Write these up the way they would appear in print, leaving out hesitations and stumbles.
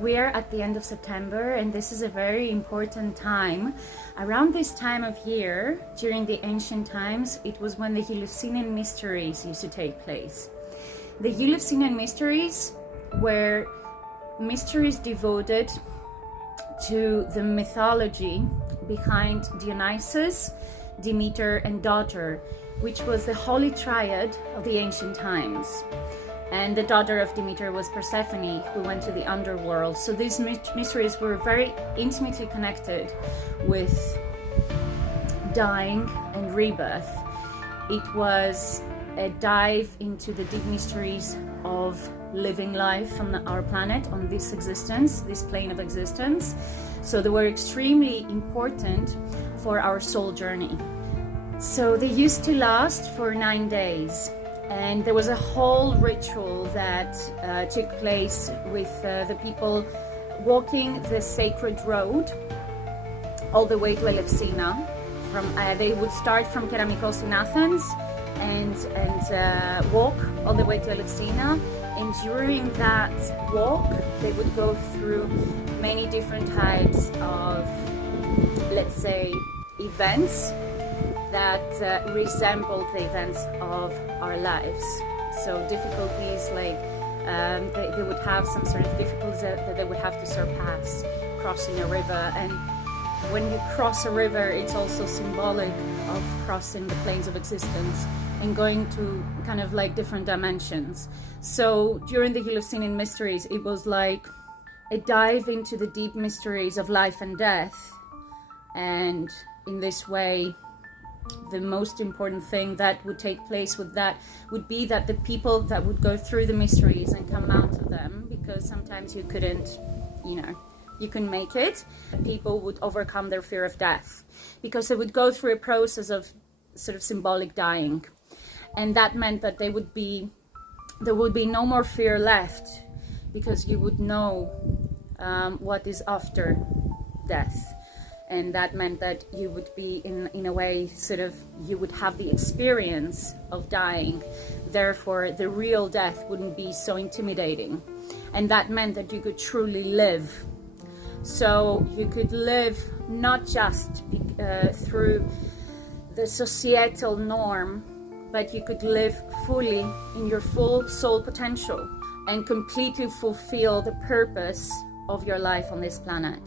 We are at the end of September, and this is a very important time. Around this time of year, during the ancient times, it was when the Eleusinian mysteries used to take place. The Eleusinian mysteries were mysteries devoted to the mythology behind Dionysus, Demeter, and Daughter, which was the holy triad of the ancient times. And the daughter of Demeter was Persephone, who went to the underworld. So these mysteries were very intimately connected with dying and rebirth. It was a dive into the deep mysteries of living life on our planet, on this existence, this plane of existence. So they were extremely important for our soul journey. So they used to last for 9 days. And there was a whole ritual that took place with the people walking the sacred road all the way to Eleusina. They would start from Kerameikos in Athens and walk all the way to Eleusina. And during that walk, they would go through many different types of, let's say, events that resembled the events of our lives. So difficulties like they would have some sort of difficulties that they would have to surpass crossing a river. And when you cross a river, it's also symbolic of crossing the planes of existence and going to kind of like different dimensions. So during the Eleusinian mysteries, it was like a dive into the deep mysteries of life and death. And in this way, the most important thing that would take place with that would be that the people that would go through the mysteries and come out of them, because sometimes you couldn't make it, people would overcome their fear of death, because they would go through a process of sort of symbolic dying. And that meant that there would be no more fear left, because you would know what is after death. And that meant that you would be in a way, sort of, you would have the experience of dying. Therefore, the real death wouldn't be so intimidating. And that meant that you could truly live. So you could live not just through the societal norm, but you could live fully in your full soul potential and completely fulfill the purpose of your life on this planet.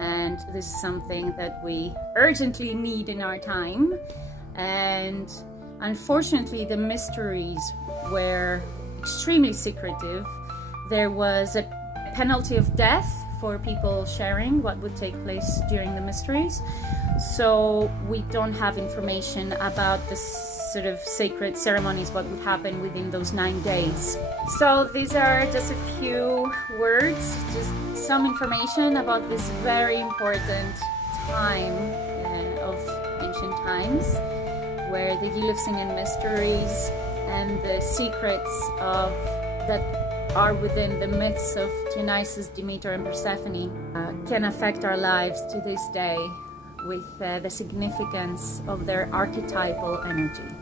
And this is something that we urgently need in our time. And unfortunately, the mysteries were extremely secretive. There was a penalty of death for people sharing what would take place during the mysteries. So we don't have information about the sort of sacred ceremonies, what would happen within those 9 days. So these are just a few words, just some information about this very important time of ancient times, where the Eleusinian mysteries and the secrets that are within the myths of Dionysus, Demeter, and Persephone can affect our lives to this day with the significance of their archetypal energy.